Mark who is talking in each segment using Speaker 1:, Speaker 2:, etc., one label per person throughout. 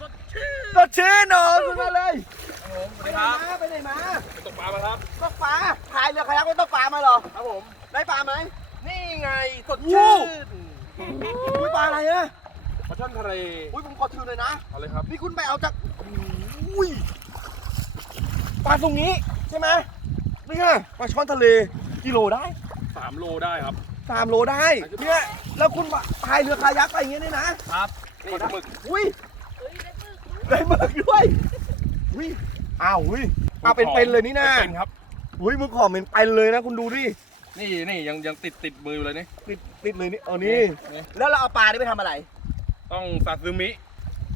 Speaker 1: สดชื่น
Speaker 2: สดชื่นเนาะขึ้นมาเลย
Speaker 1: สวัสดีครับ
Speaker 2: ไปไหนมา
Speaker 1: ไปตกปลามาครับ
Speaker 2: ตกปลาพายเรือคายักไปตกปลามาเหรอ
Speaker 1: ครับผม
Speaker 2: ได้ปลาไหม
Speaker 1: นี่ไงสด
Speaker 2: วู้
Speaker 1: ชื่น
Speaker 2: อุ้ยปลาอะไรอะ
Speaker 1: ปลาช่อนทะเล
Speaker 2: อุ้ยผมขอถือเลยนะ
Speaker 1: เอาเลยครับ
Speaker 2: นี่คุณไปเอาจากอุ้ยปลาตรงนี้ใช่ไหมนี่ไงปลาช่อนทะเลกิโลได้
Speaker 1: สามโลได้ครับ
Speaker 2: สามโลได้เนี่ยแล้วคุณพายเรือคายักไปอย่างเงี้ยนี่นะครับ
Speaker 1: นี่ปลาหมึก
Speaker 2: อุ้ย ได้หมึกด้วยอุ้ยอ้าวอุ้ยเอาเป็นๆเลยนี่นะ
Speaker 1: เป็นๆครับ
Speaker 2: อุ้ยมึงขอเป็นเป็นเลยนะคุณดูดิ
Speaker 1: นี่นี่ยังยังติดติดมืออยู่เลยนี่
Speaker 2: ติดติดเลยนี่เอานี่
Speaker 1: นี่
Speaker 2: แล้วเราเอาปลานี่ไปทำอะไร
Speaker 1: ต้องซาซึมิ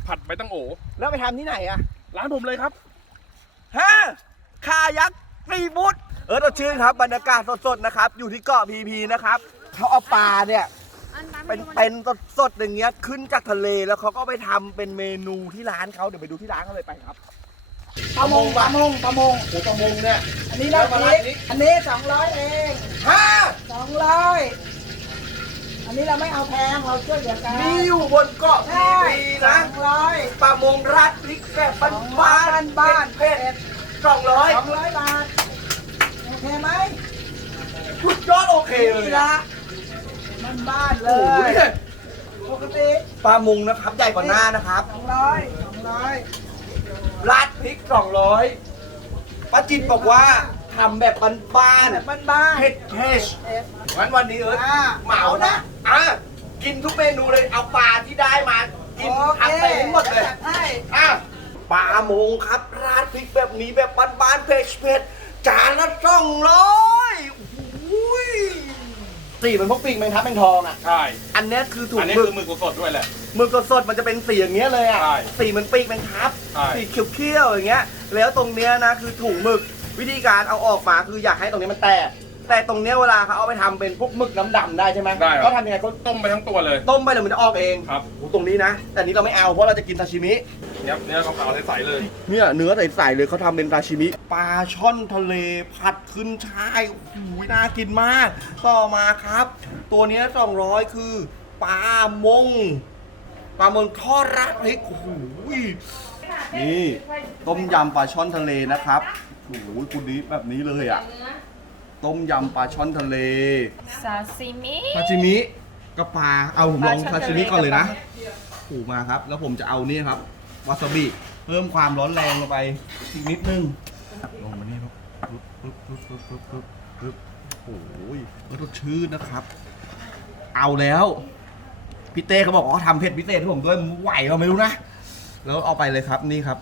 Speaker 1: ผัดใบตั้งโอ
Speaker 2: แล้วไปทำที่ไหนอะ
Speaker 1: ร้านผมเลยครับ
Speaker 2: ฮะคายักซีฟู้ดเออเราชื่นครับบรรยากาศสดๆนะครับ อยู่ที่เกาะพีพีนะครับเขาเอาปลาเนี่ย เป็นเป็นสดๆอย่างเงี้ยขึ้นจากทะเลแล้วเขาก็ไปทำเป็นเมนูที่ร้านเขาเดี๋ยวไปดูที่ร้านเขาเลยไปครับ
Speaker 3: ประมงประมงประมง
Speaker 2: โอ้ประมงเนี่ย
Speaker 3: อันนี้เราพริก อันนี้สองร้อยเอง
Speaker 2: ฮะ
Speaker 3: สองร้อยอันนี้เราไม่เอาแพงเราช่วยเหลือกัน
Speaker 2: มีอยู่บนเกาะพี
Speaker 3: ใช่
Speaker 2: พี
Speaker 3: ส
Speaker 2: นะ
Speaker 3: องร้อย
Speaker 2: ประมงราดพริกแบบบ้าน
Speaker 3: บ้า
Speaker 2: บ้าน
Speaker 3: นบ้าน
Speaker 2: เผ็ดสองร้อย
Speaker 3: สองร้อยบาทโอเคไหม
Speaker 2: สุดยอดโอเคเลย
Speaker 3: นี่
Speaker 2: นะ
Speaker 3: ละมั นบ้านเล
Speaker 2: โอ้ย
Speaker 3: ยปกติ
Speaker 2: ปลามงนะครับ ใหญ่กว่าหน้านะครับ
Speaker 3: สองร้อยสองร้อย
Speaker 2: ราดพริกสองร้อยป้าจิตบอกว่าทำแบบบ้าน
Speaker 3: แบบบ้านบ้าน
Speaker 2: ๆเผ็ดเผ็ด
Speaker 3: เอ็ด
Speaker 2: งั้นวันนี้เอิร์ธ
Speaker 3: อ่า
Speaker 2: เหมานะอะกินทุกเมนูเลยเอาปลาที่ได้มา กิน
Speaker 3: โอเค
Speaker 2: ทำไปให้หมดเลย
Speaker 3: จัให้
Speaker 2: อะปลามงครับ ราดพริกแบบนี้แบบบ้านๆเผ็ดเผ็ดจานละสองร้อยอุ้ย สีมันพวกปีกแมงทับแมงทองอะ
Speaker 1: ใช่
Speaker 2: อันเนี้ยคือถุ
Speaker 1: อั
Speaker 2: ง
Speaker 1: นนี้
Speaker 2: หมึก
Speaker 1: คือหมึกสดๆด้วยแหละ
Speaker 2: หมึกสดๆมันจะเป็นสีอย่างเงี้ยเลยอะ
Speaker 1: ใช่
Speaker 2: สีเหมันปีกแมงทับ
Speaker 1: ใช่
Speaker 2: สีเขียวๆอย่างเงี้ย แล้วตรงเนี้ยนะคือถุงหมึกวิธีการเอาออกมาคืออยากให้ตรงนี้มันแตก แต่ตรงเนี้ยเวลาเขาเอาไปทำเป็นพวกหมึกน้ำดำได้ใช่ไหม
Speaker 1: ได้ครับ
Speaker 2: เขาทำยังไงเขา
Speaker 1: ต้มไปทั้งตัวเลย
Speaker 2: ต้มไปเดี๋ยวมันจะออกเอง
Speaker 1: ครับ
Speaker 2: โอ้ตรงนี้นะ แต่อันนี้เราไม่เอาเพราะเราจะกินซาชิมิ
Speaker 1: เนี้ยเนื้อขาวๆใสๆเลย
Speaker 2: เนี่ยเนื้อใสๆเลยเขาทำเป็นซาชิมิปลาช่อนทะเลผัดขึ้นช่ายโอ้โหน่ากินมาก ต่อมาครับ ตัวเนี้สองร้อยคือปลามงปลามงทอดราดพริกโอ้โหนี่ต้มยำปลาช่อนทะเลนะครับโอ้โหคุณนี้แบบนี้เลยอะ ต้มยำปลาช่อนทะเล
Speaker 4: ซาซิมิ
Speaker 2: ซาชิมิกับปลาเอาผมลอง
Speaker 4: ปลาช่อน
Speaker 2: ซาชิมิ
Speaker 4: ทะเล
Speaker 2: ก่อนเลยนะ
Speaker 4: กับปลา
Speaker 2: ถูกมาครับ แล้วผมจะเอานี่ครับวาซาบิเพิ่มความร้อนแรงลงไปอีกนิดนึงลงมานี่ครับปึ๊บปึ๊บปึ๊บปึ๊บปึ๊บปึ๊บปึ๊บโอ้ยรสชื่นนะครับ เอาแล้วพี่เต้เขาบอกว่าเขาทำเผ็ดพิเศษให้ผมด้วยไหวเราไม่รู้นะ แล้วเอาไปเลยครับนี่ครับ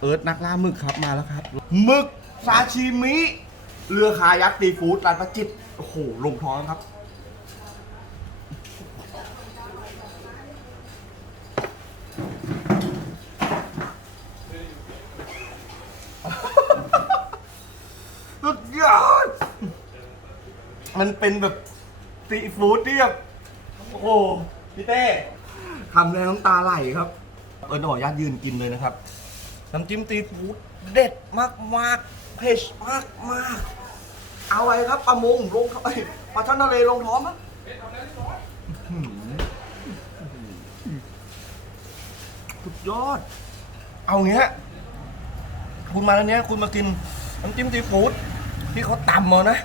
Speaker 2: เอิร์ธนักล่าหมึกครับมาแล้วครับหมึกซาชิมิ เรือคายักตีฟู้ดร้านประจิต โอ้โห ลงท้องครับ สุดยอด มันเป็นแบบซีฟู้ดที่แบบโอ้โหพี่เต้ทำแล้วน้ำตาไหลครับ เออหน่อยญาตยืนกินเลยนะครับ น้ำจิ้มซีฟู้ดเด็ดมากมากๆเผ็ดมากมากๆ เอาอะไว้ครับปลามงลงเข้าไปลาช่อนทะเลลงท้องมั้งสุดยอด เอาเงี้ย คุณมาแล้วเนี้ย คุณมากินน้ำจิ้มซีฟู้ดที่เขาตำมานะ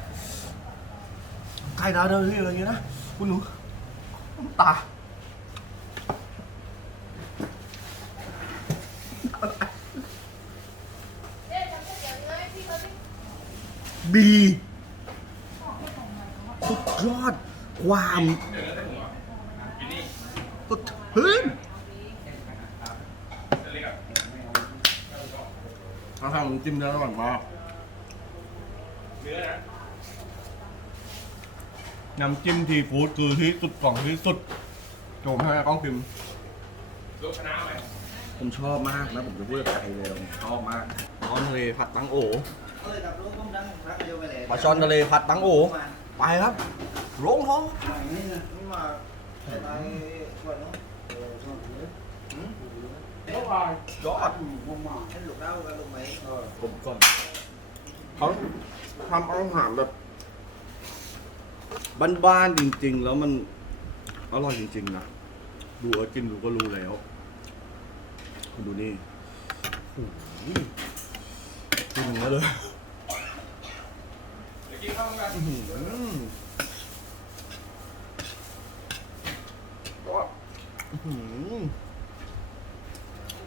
Speaker 2: ไข่ดาวเดลี่อะไรอย่างเงี้ยนะ คุณหนูตาดีสุดยอด ความสุดทึ่งเขาทำน้ำจิ้มได้อร่อยมากน้ำจิ้มทีฟู้ดคือที่สุดของที่สุดโจมให้กล้องพิมพ์
Speaker 1: ลูกคณะไหม
Speaker 2: ผมชอบมากนะผมจะพูดกับใครเลยผมชอบมากปลาช่อนทะเลผัดตังโอปลาช่อนทะเลผัดตังโอไปครับ ลงท้องยอดผมก่อนเขาทำอาหารแบบบ้านๆจริง ๆ แล้วมันอร่อยจริง ๆ นะ ดูเออกินดูก็รู้แล้ว คุณดูนี่โอ้โหกินเนื้อเลย
Speaker 1: เดี๋ยวกินข้าวกัน
Speaker 2: อื้อหืออื้อหือ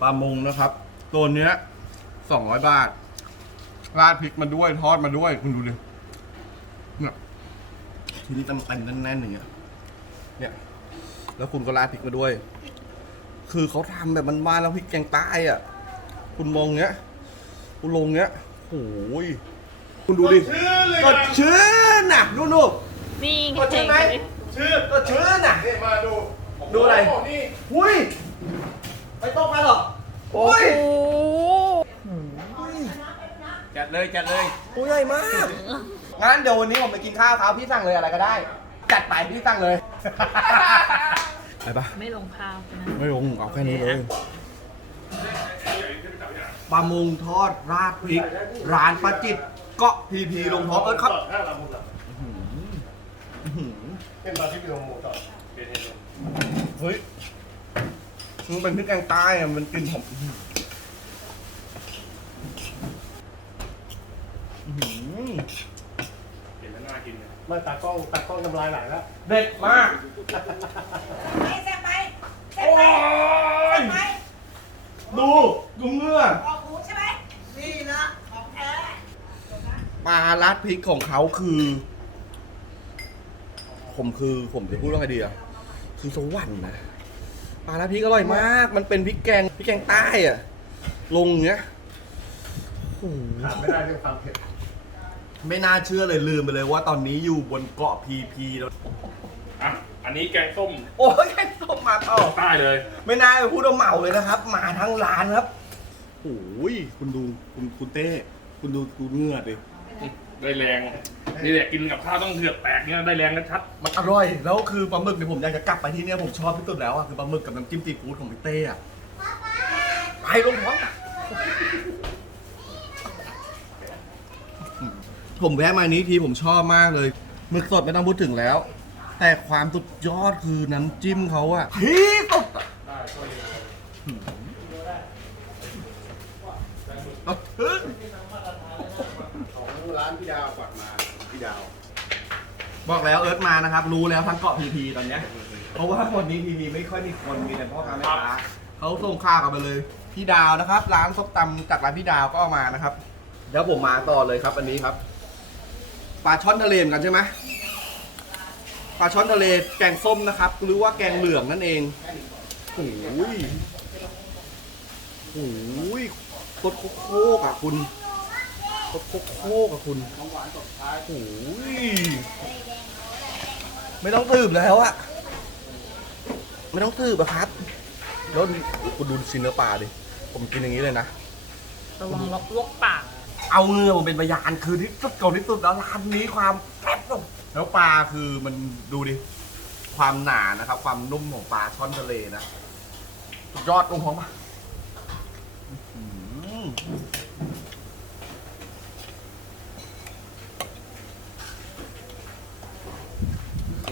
Speaker 2: ปลามงนะครับ ตัวเนี้ยสองร้อยบาท ราดพริกมาด้วยทอดมาด้วย คุณดูดิเนี่ยทีนี้เต็มเต็มๆแน่นๆอย่างเงี้ยเนี่ย แล้วคุณก็ราดพริกมาด้วย คือเขาทำแบบมันมาแล้วพริกแกงใต้อะ คุณมองเงี้ย คุณลงเงี้ยโอ้ยคุณดูดิกดชื่นน่ะดูดู
Speaker 4: นี่
Speaker 2: กดชื่นไหม
Speaker 1: ชื่อ
Speaker 2: กดชื่นน่ะ
Speaker 1: นี่มาดู
Speaker 2: ดูอะไร
Speaker 1: โโหนี่
Speaker 2: หุ้ย ไปต้มกันเหรอ
Speaker 4: โอ้
Speaker 2: หุ้ย
Speaker 4: โห
Speaker 1: จัดเลยจัดเลย
Speaker 2: ตัวใหญ่มาก งั้นเดี๋ยววันนี้ผมไปกินข้าวครับพี่สั่งเลยอะไรก็ได้ จัดไปพี่สั่งเลย ไปปะ
Speaker 4: ไม่ลงข้าวนะ
Speaker 2: ไม่ลงเอาแค่นี้เลย ปลามงทอดราดพริก ร้านป้าจิตเกาะพีพีลงท้องเอิร์ธครับอื้อหือ เฮ้ยมันเป็นพริกแกงใต้อะมันกลิ่นหอมอื้อหืออื้อหือ
Speaker 1: เห็นแล้วน่ากินเลย
Speaker 5: ไม่ตากล้องตากล้องน้ำลายไหลแล้ว
Speaker 2: เด็ดมาก
Speaker 3: ไม่แซ่บไหมแซ่บไหมแซ่บไหม
Speaker 2: ดูดูเงื่อ
Speaker 3: ออกหูใช่ไหมนี่นะของแท้
Speaker 2: ปลาลัดพริกของเขาคือ ผมคือผมจะพูดว่าไงดีอะ คือสวรรค์นะปลาลัดพริกอร่อยมาก มันเป็นพริกแกงพริกแกงใต้อะลงอย่างเงี้ยโอ้โห
Speaker 5: ขาดไม่ได้เรื่องความเผ็ด
Speaker 2: ไม่น่าเชื่อเลยลืมไปเลยว่าตอนนี้อยู่บนเกาะพีพีแล้ว
Speaker 1: อะ อันนี้แกงส้ม
Speaker 2: โอ้ยแค่ส้มมาต่อ
Speaker 1: ใต้เลย
Speaker 2: ไม่น่าไปพูดว่าเหมาเลยนะครับ มาทั้งร้านครับโอ้ยคุณดูคุณคุณเต้ คุณดูดูเงื่อดิ
Speaker 1: ได้แรงนี่แหละกินกับข้าวต้องเถือกแตกเนี่ยได้แรงกันชัด
Speaker 2: มันอร่อย แล้วคือปลาหมึกเนี่ยผมอยากจะกลับไปที่เนี่ยผมชอบที่สุดแล้วอะคือปลาหมึกกับน้ำจิ้มซีฟู้ดของพี่เต้อะไปลงท้องผมแวะมานี้ทีผมชอบมากเลยหมึกสดไม่ต้องพูดถึงแล้ว แต่ความสุดยอดคือน้ำจิ้มเขาอะที่า
Speaker 5: นพี่ดาวกวักมาพี่ดาว
Speaker 2: บอกแล้วเอิร์ธมานะครับ รู้แล้วทั้งเกาะพีพีตอนเนี้ยเพราะว่าวันนี้พีพีไม่ค่อยมีคนมีแต่พ่อค้าแม่ค้าเขาส่งข้าวกันมาเลยพี่ดาวนะครับ ร้านซบตำจากร้านพี่ดาวก็เอามานะครับเดี๋ยวผมมาต่อเลยครับ อันนี้ครับปลาช่อนทะเลเหมือนกันใช่ไหมปลาช่อนทะเลแกงส้มนะครับ หรือว่าแกงเหลืองนั่นเองโอ้ยโอ้ยโคตรโคกอะคุณ โคตรโคกอะคุณโอ้ยไม่ต้องตืบแล้วอะไม่ต้องตืบอะครับแล้วคุณดูชิ้นเนื้อปลาดิผมกินอย่างนี้เลยนะ
Speaker 4: ระวังล็อกลวกปาก
Speaker 2: เอาเงือผมเป็นพยานคือที่สุดเก่าที่สุดแล้วร้านนี้ความแซ่บสุดแล้วปลาคือมันดูดิความหนานะครับ ความนุ่มของปลาช่อนทะเลนะสุดยอดลงท้องปะอื้อหือ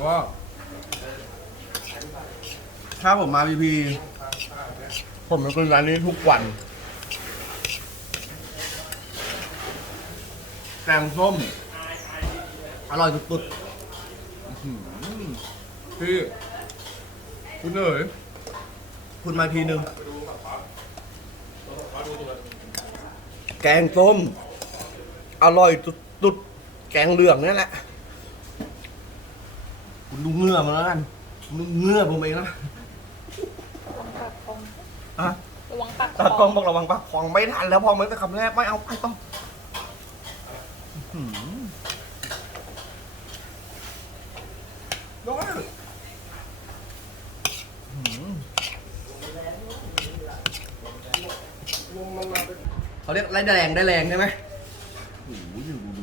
Speaker 2: ก็ ถ้าผมมาพีพีผมจะกินร้านนี้ทุกวัน แกงส้ม อร่อยสุดๆอื้อหือพี่ คุณเอ๋ยคุณมาทีหนึ่งแกงส้ม อร่อยสุดๆแกงเหลืองนี่แหละ คุณดูเงื่อมาแล้วกันคุณดูเงื่อผมเองนะ
Speaker 4: ระวังปากพอง
Speaker 2: อะ
Speaker 4: ระวังปากพ
Speaker 2: ตากล้อง
Speaker 4: อง
Speaker 2: บอกระวังปากพองไม่ทันแล้วพองมันแต่คำแรกไม่เอาไปต้องอื้อหือร้อนอื้อหือเขาเรียกไรแดงได้แรงใช่ไหมโอ้โหดูดู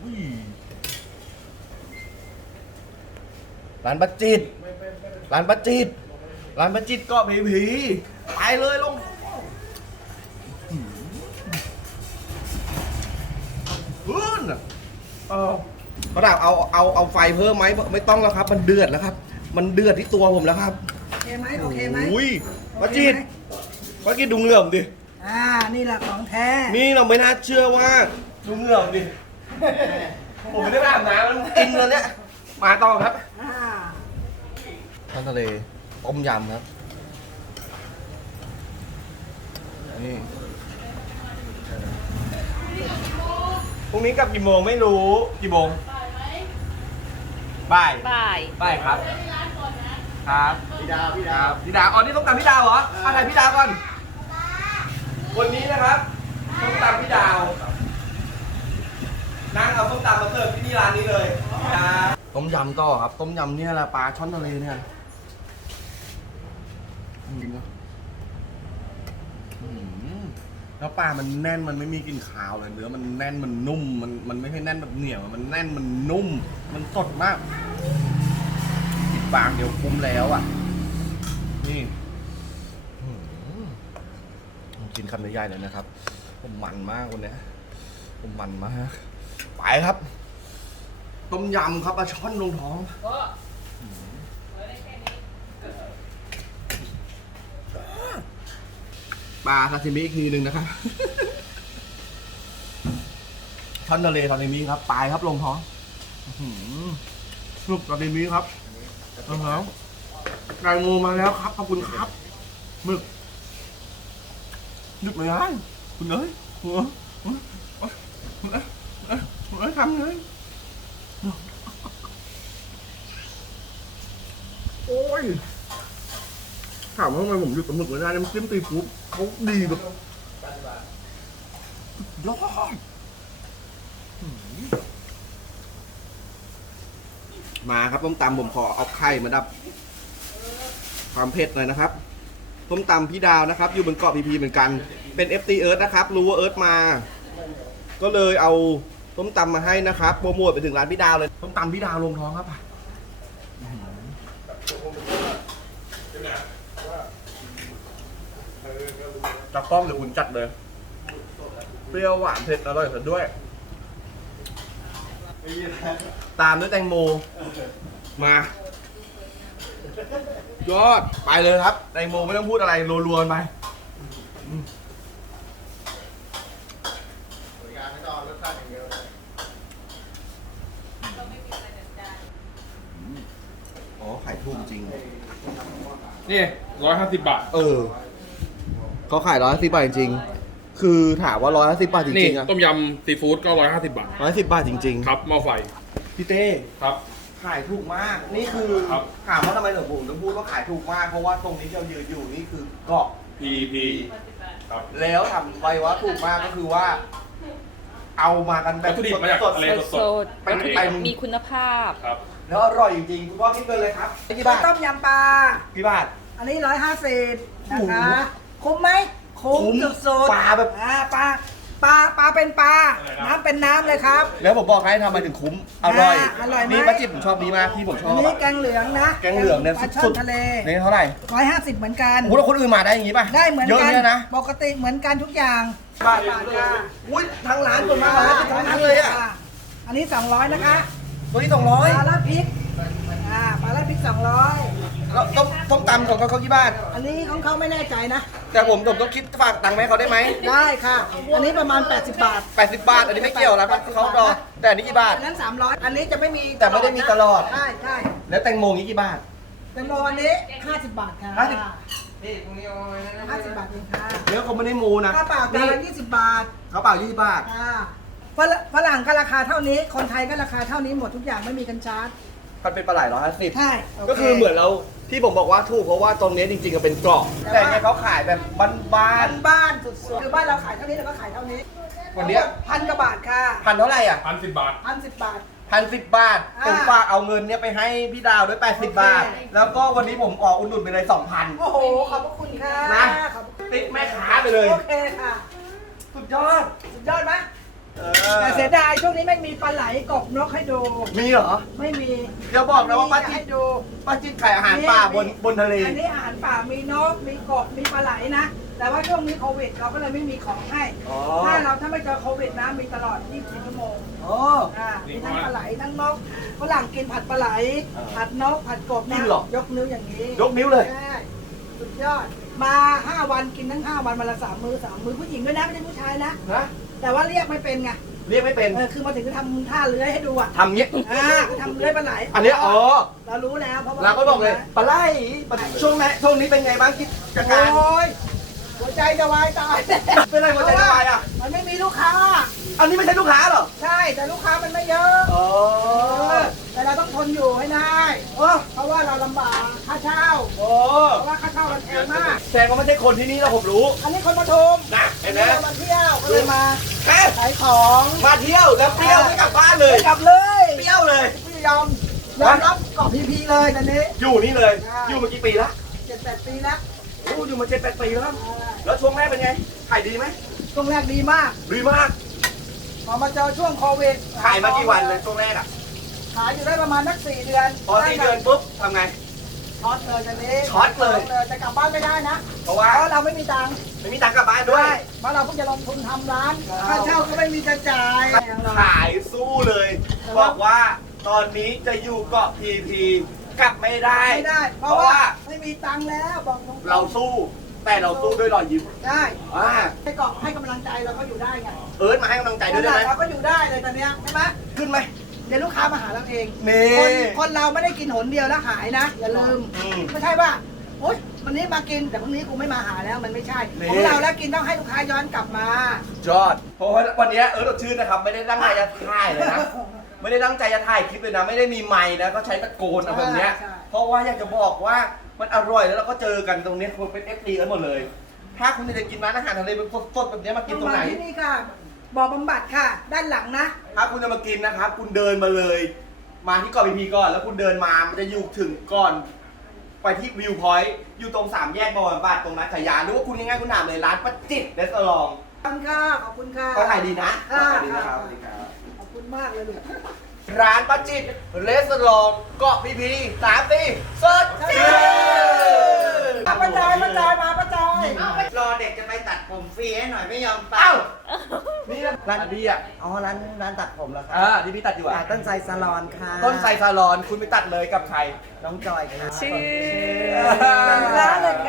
Speaker 2: โอ้ย ร้านปัจจิต ร้านปัจจิต ร้านปัจจิตเกาะพีพีไปเลยลงพื้นอะเออเขาถามเอาเอาเอาไฟเพิ่มไหมไม่ต้องแล้วครับ มันเดือดแล้วครับ มันเดือดที่ตัวผมแล้วครับ
Speaker 3: โอเคไหมโอเคไหม
Speaker 2: อุ้ยปัจจิต
Speaker 3: โอเคไหม
Speaker 2: เมื่อกี้ดูเหงื่อมดิ
Speaker 3: อ่านี่แหละของแท้
Speaker 2: นี่เราไม่น่าเชื่อว่าดูเหงื่อมดิผมไม่ได้ไปอาบน้ำแล้วกินแล้วเนี่ยมาต่อครับ
Speaker 3: อ่า
Speaker 2: ทานทะเลต้มยำครับนี่พรุ่งนี้กลับกี่โมงไม่รู้กี่โมงบ่าย
Speaker 4: บ่าย
Speaker 2: บ่ายครับ ครับ
Speaker 5: พี่ดาวพี่
Speaker 2: ค
Speaker 5: ดา
Speaker 2: รั
Speaker 5: ว
Speaker 2: บพี่ดาวอ๋อนี่ต้องตามพี่ดาวเหรออะไรพี่ดาวก่อนคนนี้นะครับต้องตามพี่ดาวนั่งเอาต้มตำมาเสิร์ฟที่นี่ร้านนี้เลยครับต้มยำต่อครับ ต้มยำเนี่ยแหละปลาช่อนทะเลเนี่ย จริงๆนะแล้วปลา มันแน่น มันไม่มีกลิ่นคาวเลย เนื้อมันแน่น มันนุ่ม มัน มันไม่ใช่แน่นแบบเหนียว มันแน่น มันนุ่ม มันสดมากกินบางเดียวคุ้มแล้วอะ นี่อืมกินคำใหญ่ๆเลยนะครับ ผมมันมากวันนี้ผมมันมาก ไปครับ ต้มยำครับปลาช่อนลงท้อง ปลาซาซิมิอีกทีหนึ่งนะครับ ช่อนทะเลซาซิมิครับปลายครับลงท้องสุกซาซิมิครับลงท้องไก่งูมาแล้วครับขอบคุณครับหมึกหยุดไม่ได้คุณเอ้ยคุณเอ้ยคุณเอ้ยคุณเอ้ยคุณเอ้ยทำเลยโอ้ย ถามว่าทำไมผมหยุดกับหมึกไม่ได้น้ำจิ้มตีฟู้ดเขาดีแบบยอดหืมมาครับต้มตำผมขอเอาไข่มาดับ ความเผ็ดหน่อยนะครับต้มตำพี่ดาวนะครับ อยู่บนเกาะพีพีเหมือนกัน เป็น FT เอิร์ธนะครับ รู้ว่าเอิร์ธมา ก็เลยเอาต้มตำมาให้นะครับโปรโมทไปถึงร้านพี่ดาวเลยต้มตำพี่ดาวลงท้องครับ จับป้อมหรือคุณจัดเลย เปรี้ยวหวานเผ็ดอร่อยสุดด้วย ตามด้วยแตงโม มา ยอด ไปเลยครับ แตงโมไม่ต้องพูดอะไรรัวๆไป
Speaker 5: บริการไม่ต้องรสชาติอย่างเดียวเลย
Speaker 2: อ๋อขายถูกจริง
Speaker 1: นี่ร้อยห้าสิบบาท
Speaker 2: เออ เขาขายร้อยสิบบาทจริงคือถามว่าร้อยสิบบาทจ
Speaker 1: นี่
Speaker 2: ริงๆอะ
Speaker 1: ต้มยำซีฟู้ดก็ร้อยห้าสิบบาท
Speaker 2: ร้อยสิบบาทจริง
Speaker 1: ครับหม้อไฟ
Speaker 2: ๆพี่เต้
Speaker 1: ครับ
Speaker 2: ขายถูกมาก นี่คือ
Speaker 1: ครับ
Speaker 2: ถามว่าทำไมถึงผมถึงพูดว่าขายถูกมาก เพราะว่าตรงนี้ที่เรายืนอยู่นี่คือเกาะ
Speaker 1: PDP ครับ
Speaker 2: แล้วทำไปว่าถูกมากก็คือว่า เอามากันแบ
Speaker 1: วั
Speaker 2: บ
Speaker 1: ตถุดิบมาจาก
Speaker 2: สด
Speaker 1: ทะเล
Speaker 2: ๆ
Speaker 1: สด
Speaker 4: ๆวัตถุดิบมีคุณภาพ
Speaker 1: ๆครับ
Speaker 2: แล้วอร่อยจริงๆคุณพ่อคิดเงินเลยครับกี่บาท
Speaker 3: ต้มยำปลา
Speaker 2: กี่บาท
Speaker 3: อันนี้ร้อยห้าสิบนะคะ
Speaker 2: โอ้โห
Speaker 3: คุ้มไหมคุ้ม
Speaker 2: คุ้ม
Speaker 3: สุดๆ
Speaker 2: ปลาแบบ
Speaker 3: อ่าปลาปลาปลาเป็นปลา
Speaker 1: อะไรครับ
Speaker 3: น้ำเป็นน้ำเลยครับ
Speaker 2: แล้วผมบอกให้ทำไมถึงคุ้ม อร่อย
Speaker 3: อ่าอร่อยไหม
Speaker 2: นี่ป้าจิบผมชอบนี้มากที่ผมช
Speaker 3: อั
Speaker 2: อนบ
Speaker 3: นี้
Speaker 2: อะ
Speaker 3: แกงเหลืองนะ
Speaker 2: แกงเหลืองเนี่ย
Speaker 3: ปลาช่อ
Speaker 2: สุ
Speaker 3: น
Speaker 2: ด
Speaker 3: ทะเล
Speaker 2: ๆนี่เท่าไหร่
Speaker 3: ร้อยห้าสิบเหมือนกัน
Speaker 2: โอ้โหแล้วคนอื่นมาได้อย่างงี้ป่ะ
Speaker 3: ได้เหมือน
Speaker 2: เยอะ
Speaker 3: กัน
Speaker 2: เนี่ยนะ
Speaker 3: ปกติเหมือนกันทุกอย่าง
Speaker 2: บาท
Speaker 3: บาทค่ะ
Speaker 2: อุ้ยทางร้านคนมาร้านทั้งนั้นเลยอะ
Speaker 3: อันนี้สองร้อยนะคะ
Speaker 2: ตัวนี้สองร้อย
Speaker 3: ปลาลาดพริกอ่าปลาลาดพริกสองร้อย
Speaker 2: แล้วต้มต้มตำของเขาเขากี่บาท
Speaker 3: อันนี้ของเขาไม่แน่ใจนะ
Speaker 2: แต่ผมผมต้องคิดฝากตังค์ไหมเขาได้ไหม
Speaker 3: ได้ค่ะ อันนี้ประมาณ 80 บาท
Speaker 2: 80 บาท อันนี้ไม่เกี่ยวนะเขาดอแต่อันนี้กี่บาท
Speaker 3: อันนั้น 300 อันนี้จะไม่มี
Speaker 2: แต่ไม่ได้มีตลอด
Speaker 3: ใช่ใช่
Speaker 2: แล้วแตงโมงี้กี่บาท
Speaker 3: แตงโมอันนี้ 50 บาทค่ะ
Speaker 2: ห้าสิบ
Speaker 3: 50 บาทเองค่ะ
Speaker 2: เดี๋ยวเขาไม่ได้โมนะ
Speaker 3: ข้าวเปล่าจานละ20 บาท
Speaker 2: เขาเปล่า20 บาท
Speaker 3: ค่ะฝรั่งฝรั่งก็ราคาเท่านี้ คนไทยก็ราคาเท่านี้หมดทุกอย่างไม่มีกันชาร์จ
Speaker 2: มันเป็นปลาไหลร้อยห้าสิบ
Speaker 3: ใช่โก็
Speaker 2: คือเหมือนเราที่ผมบอกว่าถูกเพราะว่าตรงนี้จริงๆก็เป็นเกราะ
Speaker 3: แต่
Speaker 2: แต่
Speaker 3: ว่า
Speaker 2: เนี่ยเขาขายแบบบ้าน
Speaker 3: บ้านบ้านสุดๆคือบ้านเราขายเท่านี้เราก็ขายเท่านี้
Speaker 2: ๆวันเนี้ย
Speaker 3: พันกว่าบาทค่ะ
Speaker 2: พันเท่าไหร่อะ
Speaker 1: พันสิบบาท
Speaker 3: พันสิบบาท
Speaker 2: พันสิบบาท
Speaker 3: อ่า
Speaker 2: ผมฝากเอาเงินเนี่ยไปให้พี่ดาวด้วย80บาท
Speaker 3: โอเค
Speaker 2: แล้วก็วันนี้ผมออกอุดหนุนไปเลย2,000
Speaker 3: โอ้โหขอบพระคุณค่ะ
Speaker 2: นะ
Speaker 3: ขอบพระคุณ
Speaker 2: ติ๊กแม่ค้าไปเลย
Speaker 3: โอเคค่ะ
Speaker 2: สุดยอด
Speaker 3: สุดยอดไหม
Speaker 2: เอ
Speaker 3: แต่เสียดายช่วงนี้ไม่มีปลาไหลกบนกให้ดู
Speaker 2: มีเหรอ
Speaker 3: ไม่มี
Speaker 2: เดี๋ยวบอกนะว่าป้า
Speaker 3: มี
Speaker 2: จิ
Speaker 3: ให้
Speaker 2: ต
Speaker 3: ดู
Speaker 2: ป้าจิตขายอาหารป่าบนบนทะเล
Speaker 3: อันนี้อาหารป่ามีนกมีกบมีปลาไหลนะ แต่ว่าช่วงนี้โควิดเราก็เลยไม่มีของให้
Speaker 2: อ๋อ
Speaker 3: ถ้าเราถ้าไม่เจอโควิดนะมีตลอด 24 ชั่วโมง
Speaker 2: อ๋อ
Speaker 3: อ่ามีทั้งปลาไหลทั้งนกฝรั่งกินผัดปลาไหลผัดนกผัดกบ
Speaker 2: จริ
Speaker 3: นะ
Speaker 2: งเหรอ
Speaker 3: ยกนิ้วอย่างนี้
Speaker 2: ยกนิ้วเลย
Speaker 3: ใช่สุดยอดมาห้าวันกินทั้งห้าวันวันละสามมื้อสามมื้อผู้หญิงด้วยนะไม่ใช่ผู้ชายนะ
Speaker 2: นะ
Speaker 3: แต่ว่าเรียกไม่เป็นไง
Speaker 2: เรียกไม่เป็น
Speaker 3: เออคือมาถึงก็ทำท่าเลื้อยให้ดูอะ
Speaker 2: ทำเงี้ย
Speaker 3: อ่าก็ทำเลื้อยปลาไหล
Speaker 2: อันเนี้ยอ๋อ
Speaker 3: เรารู้แล้วเพราะว่า
Speaker 2: เราก็บอกเลยปลาไหลปลาช่วงไหนช่วงนี้เป็นไงบ้างคิดกับการ
Speaker 3: โอ้ยหัวใจจะวายตาย
Speaker 2: เป็นไรหัวใจจะวายอะ
Speaker 3: มันไม่มีลูกค้า
Speaker 2: อันนี้ไม่ใช่ลูกค้าเหรอ
Speaker 3: ใช่แต่ลูกค้ามันไม่เยอะ
Speaker 2: อ๋อ
Speaker 3: เออแต่เราต้องทนอยู่ให้ได้
Speaker 2: โอ้
Speaker 3: เพราะว่าเราลำบากค่าเช่า
Speaker 2: โอ้
Speaker 3: เพราะว่าค่า เช่ามันแพงมาก
Speaker 2: แสดงว่าไม่ใช่คนที่นี่แล้วผมรู้
Speaker 3: อันนี้คนปทุม
Speaker 2: นะเห็นไหม
Speaker 3: เรามาเที่ยวก็เลยมา
Speaker 2: เอ๊ะ
Speaker 3: ขายของ
Speaker 2: มาเที่ยวแล้วเปรี้ยวไม่กลับบ้านเลย
Speaker 3: ไม่กลับเลย
Speaker 2: เปรี้ยวเลย
Speaker 3: ไม่ยอมยอมรับเกาะพีพีเลยตอนนี้
Speaker 2: อยู่นี่เลย
Speaker 3: ใช่
Speaker 2: อยู่มากี่ปีละ
Speaker 3: เจ็ดแปดปีแล้ว
Speaker 2: โอ้อยู่มาเจ็ดแปดปีแล้ว แล้วช่วงแรกเป็นไง ขายดีไหม
Speaker 3: ช่วงแรกดีมาก
Speaker 2: ดีมาก
Speaker 3: พอมาเจอช่วงโควิด
Speaker 2: ขายมากี่วันเลยช่วงแรกอะ
Speaker 3: ขายอยู่ได้ประมาณนักสี่เดือน
Speaker 2: พอสี่เดือนปุ๊บทำไง
Speaker 3: ช็อตเลยตอนนี้
Speaker 2: ช็อตเลย
Speaker 3: จะกลับบ้านไม่ได้นะ
Speaker 2: เพราะว่า
Speaker 3: เพราะเราไม่มีตังค์
Speaker 2: ไม่มีตังค์กลับบ้านด้วย
Speaker 3: เพราะเราเพิ่งจะลงทุนทำร้านค่าเช่าก็ไม่มีจะจ่าย
Speaker 2: ขายสู้เลย บอกว่าตอนนี้จะอยู่เกาะพีพีกลับไม่ได้
Speaker 3: ไม่ได้ เพ
Speaker 2: เพ
Speaker 3: ราะ
Speaker 2: ราะ
Speaker 3: ว่า
Speaker 2: ว่า
Speaker 3: ไม่มีตังค์แล้วบอกตรงๆ
Speaker 2: เราสู้แต่เราสู้ด้วยรอยยิ้ม
Speaker 3: ได้
Speaker 2: อ่า
Speaker 3: ให้เกาะให้กำลังใจเราก็อยู่ได้ไง
Speaker 2: เอิร์ธมาให้กำลังใจด้วยได้ไหม
Speaker 3: เราก็อยู่ได้เลยตอนเนี้ยใช่ไหม
Speaker 2: ขึ้นไหม
Speaker 3: เดี๋ยวลูกค้ามาหาเราเอง
Speaker 2: นี่
Speaker 3: คนคนเราไม่ได้กินหนเดียวแล้วหายนะ อย่าลืม
Speaker 2: อืม
Speaker 3: ไม่ใช่ว่าโอ๊ยวันนี้มากินแต่พรุ่งนี้กูไม่มาหาแล้วมันไม่ใช่
Speaker 2: นี่
Speaker 3: ของเราแล้วกินต้องให้ลูกค้าย้อนกลับมา
Speaker 2: ยอด เพราะว่าวันนี้เอิร์ธสดชื่นนะครับ ไม่ได้ตั้งใจจะถ่ายเลยนะ ไม่ได้ตั้งใจจะถ่ายคลิปเลยนะ ไม่ได้มีไมค์นะ ก็ใช้ตะโกนเอาแบบเนี้ย
Speaker 3: ใช่
Speaker 2: เพราะว่าอยากจะบอกว่ามันอร่อยแล้วเราก็เจอกันตรงเนี้ยคนเป็นเอฟดีกันหมดเลย ถ้าคุณอยากจะกินร้านอาหารทะเลแบบสดๆแบบเนี้ยมากินตรงไหน
Speaker 3: มาที่นี่ค่ะ บ่อบำบัดค่ะ ด้านหลังนะ
Speaker 2: ถ้าคุณจะมากินนะครับ คุณเดินมาเลย มาที่เกาะพีพีก่อน แล้วคุณเดินมา มันจะอยู่ถึงก่อน ไปที่วิวพอยต์อยู่ตรงสามแยกบวรบาทตรงนั้นขายยาหรือว่าคุณง่ายๆคุณถามเลยร้านป้าจิตเรสอร์ท
Speaker 3: ขอบคุณค่ะ ขอบคุณค่ะ
Speaker 2: ก็ขายดีนะ
Speaker 3: ค่ะ
Speaker 2: ขายดีนะครับสวัสดีครับ
Speaker 3: ขอบคุณมากเลยลูก
Speaker 2: ร้านป้าจิตเรสอร์ทเกาะพีพีสามปีสดชื่น
Speaker 3: มาประจายประจายมาประจาย
Speaker 6: รอเด็กจะไปตัด ผมฟรีให้หน่อยไม่ยอมไป
Speaker 2: เอ้า นี่ร้านดีอะ
Speaker 6: อ๋อร้านร้านตัดผมเหรอครั
Speaker 2: อ่าที่พี่ตัดอยู่
Speaker 6: อ่า
Speaker 2: อะ
Speaker 6: ต้นไทรซาลอนค่ะ
Speaker 2: ต้นไทรซาลอนคุณไปตัดเลยกับใคร
Speaker 6: น้องจอยค่ะ
Speaker 4: ชื่อ
Speaker 3: ร้านเลยค่ะ